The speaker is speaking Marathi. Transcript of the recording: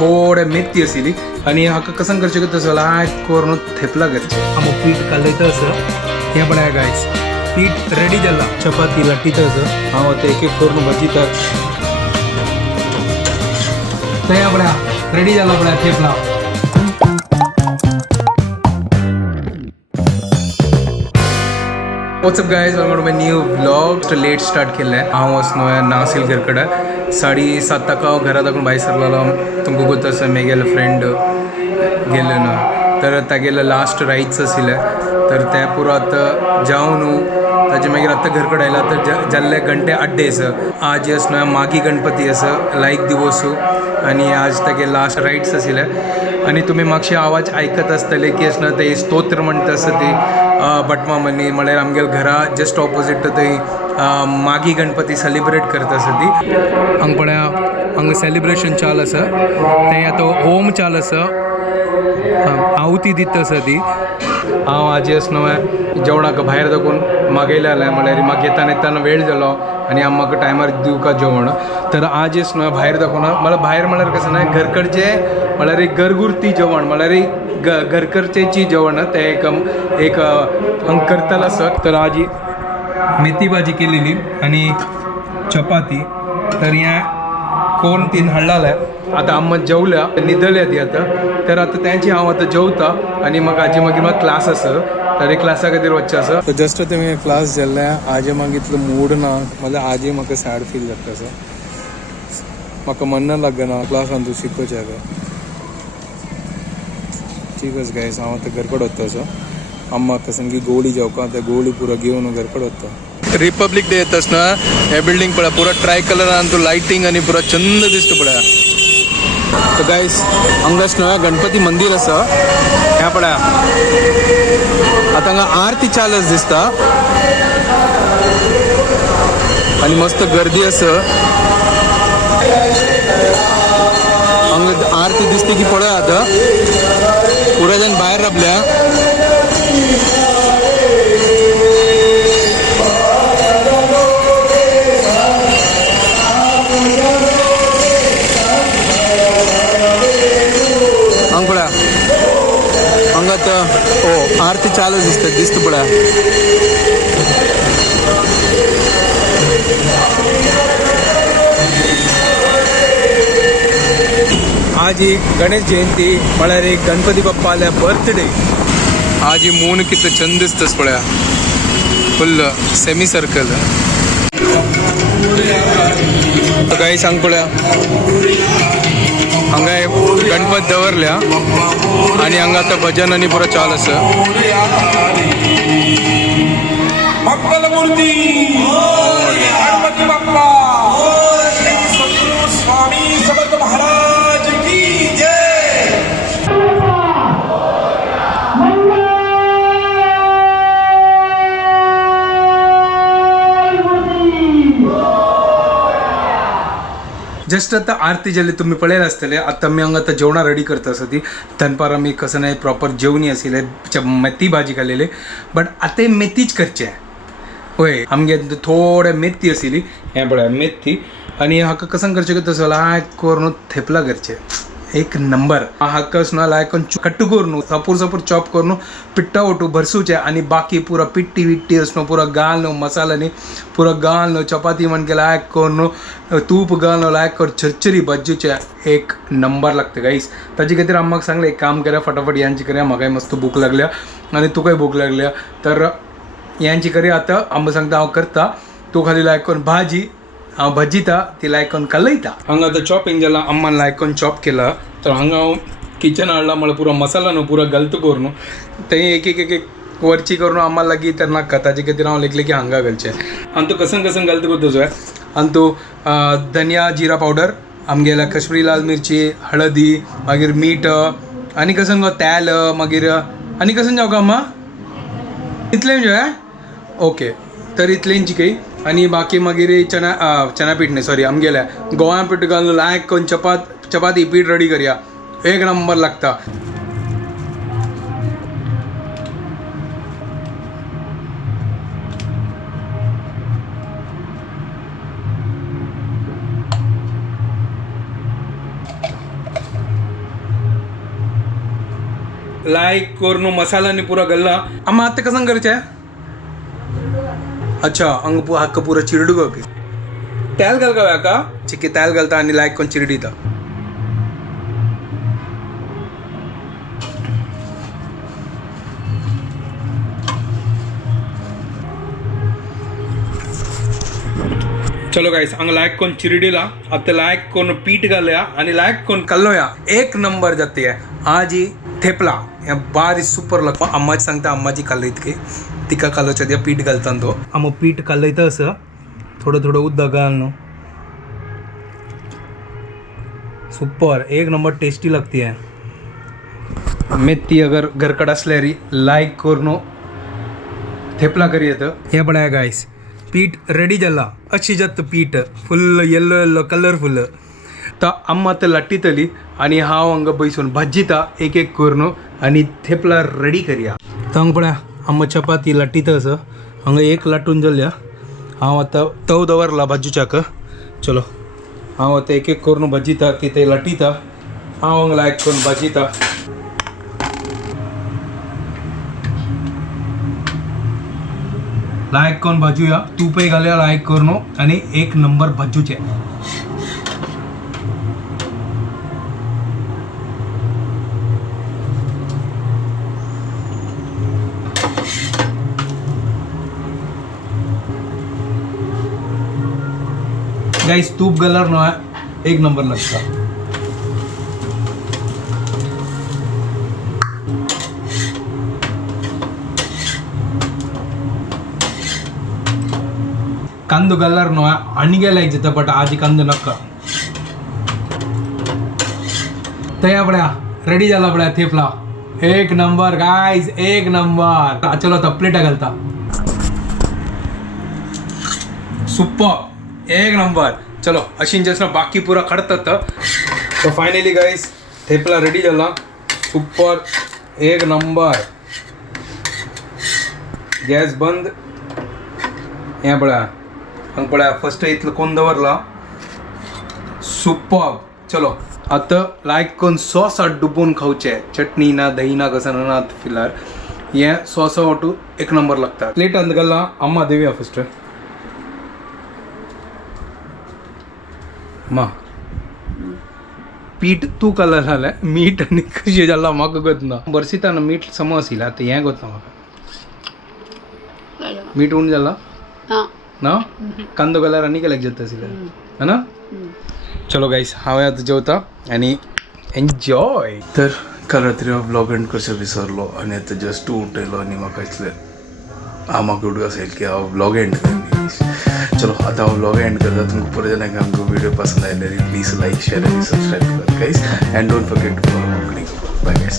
थोडे मेथी आशिल्ली आनी हाका कसं करचें तसं लायक करून थेपला करचें आमी पीठ कालयता असं हें पळया गायस पीठ रेडी जाला चपाती लाटिता असं हांव आतां एक एक करून भाजीता तया पळया रेडी जाला पळया thepla what's up guys welcome to my new vlog let start केल्लें हांव वचनो नासिल घर कडेन 7:30 हांव घरा दाखून भायर सरलो तुमकां गोत आसा मेगेलो फ्रेंड गेल्लो न्हू तर तागेलो लास्ट रायड्स आशिल्ले तर ते पुरो आतां जावन ताजे मागीर आतां घर कडेन आयला तर जाल्ले घंटे 8 days आज आसनो मागी गणपती आसा लायक दिवसू आनी आज तागे लास्ट रायड्स आशिल्ले आनी तुमी मातशे आवाज आयकत आसतले की आसना ते स्तोत्र म्हणटा आसा ती बटमा मनी म्हळ्यार आमगेल घरा जस्ट ऑपोजीट थंय मागी गणपती सेलिब्रेट करता आसा ती हांगा पळया हांगा सेलिब्रेशन चाल आसा तें आतां होम चाल आसा आहुती दिता आसा ती हांव आजी आसनो जेवणाक भायर दाखून मागयलें जाल्यार म्हळ्यार म्हाका येताना वेळ जालो आनी म्हाका टायमार दिवका जेवण तर आज आसनो भायर दाखोवन म्हळ्यार भायर म्हळ्यार कशें ना घरकडचें म्हळ्यार एक घरगुर्ती जेवण म्हळ्यार घरकरचेची जेवण ते एक हांगा करतलो आसा तर आजी मेथी भाजी केलेली आनी चपाती तर हें कोण तीन हाडलाले आतां आम्मा जेवल्या न्हिदल्या ती आतां तर आतां तेंची हांव आतां जेवता आनी म्हाका आजी मागीर म्हाका क्लास आसा तर क्लासा खातीर वचचें आसा तर जस्ट तुमी क्लास जाल्ले आजी म्हाका इतलो मूड ना म्हळ्यार आजी म्हाका सॅड फील जाता आसा म्हाका मन्न लागना क्लासान तूं शिकोवचें आसा ठीक आसा गायस हांव आतां घर कडेन वता असो अम्मा कसंगी गोळी जेवका ते गोळी पुरो घेवन घर कडेन वता रिपब्लीक डे येता आसतना हे बिल्डींग पळया पुरो ट्राय कलरान तूं लायटींग आनी पुरो चंद दिसता पळया तर गायस हांगा आसतना गणपती मंदिर आसा हें पळया आतां हांगा आरती चालस दिसता आनी मस्त गर्दी आसा हांगा आरती दिसता की पळया आतां पुरो जाण भायर राबल्या हांगा पळया हांगा आतां आरती चालू दिसता पळया आज ही गणेश जयंती म्हळ्यार एक गणपती बाप्पाले बर्थडे आज ही मून कितले चंद दिसतास पळया फुल सेमी सर्कल काही सांग पळया हांगा गणपत दवरल्या आणि हांगा आतां भजन आनी पुरो चाल आसा मंगलमूर्ती गणपती बाप्पा श्री सद्गुरु स्वामी समर्थ महाराज की जय जस्ट आतां आरती जाली तुमी पळयलें आसतलें आतां आमी हांगा आतां जेवणां रेडी करता आसा ती दनपार आमी कसं नाही प्रॉपर जेवणी आशिल्ले मेथी भाजी खाल्लेली बट आतां मेथीच करचें होय आमगे थोडे मेथी आशिल्ली हें पळया मेथी आनी हाका कसं करचें तसं लायक करून थेपला करचें एक नंबर हाका आसना लायक कट्टू करून सपूर चॉप करून पिट्टा ओटू भरसूचे आनी बाकी पुरो पिट्टी विट्टी आसनो पुरो घालनो मसालानी पुरो घालनो चपाती म्हण के लायक करून तूप घालनो लायक कर छरछरी भज्जूचे एक नंबर लागता गाईस ताजे खातीर आम्हाक सांगलें एक काम करा फटाफट यांची करूया म्हाकाय मस्त भूक लागल्या आनी तुकाय भूक लागल्या तर यांची करूया आतां आंबा सांगता हांव करता तूं खाली लायक करून भाजी हांव भजिता ती लायक करून कलयता हांगा आतां चॉपिंग जालां अम्मान लायक करून चॉप केला तर हांगा हांव किचन हाडला म्हळ्यार पुरो मसाला न्हू पुरो घालता करून थंय एक एक वरची करून आम्हाला लागीं तर नाका ताजे खातीर हांव लेखलें की हांगा घालचें आनी तूं कसं घालता करता जाय आनी तूं धनिया जिरा पावडर आमगेल्या कश्मीरी लाल मिरची हळदी मागीर मीठ आनी कसं गो तेल मागीर आनी कसं जावं अम्मा इतलें जाय ओके तर इतलेंची काही आणि बाकी मागीर चना पीठ न्ही सॉरी आमगेल्या गोवा पीठ घालून लायक करून चपाती पीठ रेडी करया एक नंबर लागता लायक करून मसालाने पुरा गल्ला आम्हा आता कसं करचे अच्छा अंग हक्क पुरा चिरडू का तेल घालका का चिक्की तेल घालता आणि लायक कोण चिरडीता चलो गाईस अंग लायक कोण चिरडीला आता लायक कोण पीठ घालूया आणि लायक कोण कल्लोया एक नंबर जाते आज ही थेपला या बारी सुपर लागतो अम्माची सांगता अम्माची काल इतके तिका कालोच्या त्या पीठ घालता तो आम पीठ कालयतं असं थोडं थोडं उद्दा घालणं सुपर एक नंबर टेस्टी लागते आहे मेथी अगर घरकड असल्यारी लायक करून थेपला करी येतं हे पडाय गाईस पीठ रेडी झाला अशी जात पीठ फुल येल्लो येल्लो कलरफुल तर अम्मा तर लाट्टीतली आणि हांव हांगा बैसून भाजीता एक एक करून आणि थेपला रेडी करूया तर हांगा पळया अम्मा चपाती लाट्टीत असं हांगा एक लाटून जाल्या हांव आतां तव दवरला भाजूच्याक चलो हांव आतां एक एक करून भाजीता तिथे लाट्टीता हांव हांगा लायक करून भाजीता लायक करून भाजूया तूपही घालूया लायक करून आणि एक नंबर भाजूचे गाइस तूप घालणार ना एक नंबर लागता कांदो घालणार नो आणि गेला जाता बट आज कांदो नका तया पड्या रेडी झाला पड्या थेपला एक नंबर गाइस एक नंबर चलो आता प्लेटा घालता सुपर एक नंबर चलो अशी जसं बाकी पुरा खडतात तो फायनली गाइस थेपला रेडी झाला सुपर एक नंबर गॅस बंद या पड्या हंग पळया फर्स्ट इतलं कोण दवरला सुपर चलो आता लायक कोण सॉसात डुबून खावचे चटणी ना दही ना कसं ना फिलार हे सॉसा वाटू एक नंबर लागता प्लेट अंद गल्ला अम्मा देऊया फर्स्ट मा पीठ तू कलर झालाय मीठ आणि कशी झाला म्हाका गत ना बरसिता ना मीठ सम आसिला आता हें गत ना म्हाका मीठ उण झाला ना कांदो कलर आणि केल्याक जाता आसिला है ना चलो गाइस हांव आतां जेवता आणि एन्जॉय तर काल रात्री हांव ब्लॉग एंड करचो विसरलो आणि आतां जस्ट उठयलो आणि म्हाका दिसलें म्हाका उडू असेल की हांव ब्लॉग एंड करतली चलो आतां हांव ब्लॉग एंड करता तुमकां परत जेन्ना आमकां व्हिडिओ पसंद आयल्यार प्लीज लायक शेअर आणि सबस्क्राईब कर guys and don't forget to follow bye guys.